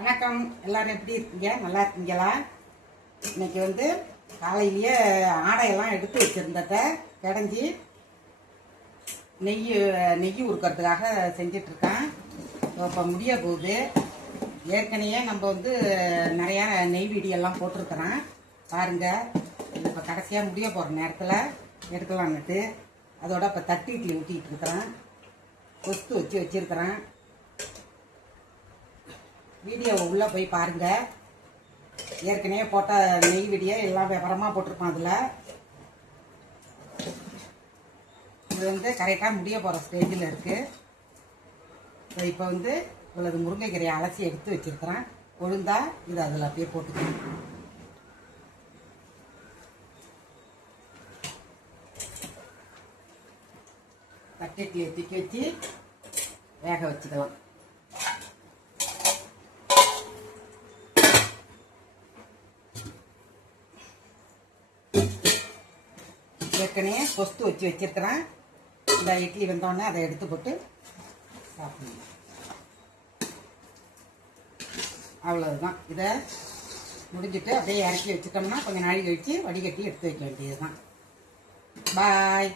வணக்கம். எல்லாரும் எப்படி இருக்கீங்க? நல்லா இருக்கீங்களா? இன்னைக்கு வந்து காலையிலேயே ஆடையெல்லாம் எடுத்து வச்சிருந்தத கடைஞ்சி நெய் உருக்கிறதுக்காக செஞ்சிட்டு இருக்கேன். இப்போ முடிய போகுது. ஏற்கனவே நம்ம வந்து நிறையா நெய் வீடியெல்லாம் போட்டிருக்கிறேன் பாருங்க. இப்போ கடைசியாக முடிய போகிற நேரத்தில் எடுக்கலான்னுட்டு அதோட இப்போ தட்டு இட்லி ஊற்றிட்டு இருக்கிறேன். கொஸ்து வச்சிருக்கிறேன். வீடியோவை உள்ளே போய் பாருங்கள். ஏற்கனவே போட்ட நெய் வீடியோ எல்லாம் விவரமாக போட்டிருப்போம். அதில் இது வந்து கரெக்டாக முடிய போகிற ஸ்டேஜில் இருக்குது. இப்போ வந்து இவ்வளவு முருங்கைக்கீரையை அலசி எடுத்து வச்சுருக்கிறேன். கொழுந்தா இது அதில் அப்படியே போட்டுக்கணும். தட்டெட்டியை தூக்கி வச்சு வேக வச்சுக்கலாம். ஏற்கனவே கொஸ்து வச்சிருக்கிறேன். இந்த இட்லி வந்தோடனே அதை எடுத்து போட்டு சாப்பிடணும். அவ்வளவுதான். இதை முடிஞ்சிட்டு அப்படியே இறக்கி வச்சுட்டோம்னா கொஞ்சம் நாளைக்கு கழிச்சு வடிகட்டி எடுத்து வைக்க வேண்டியதுதான். பாய்.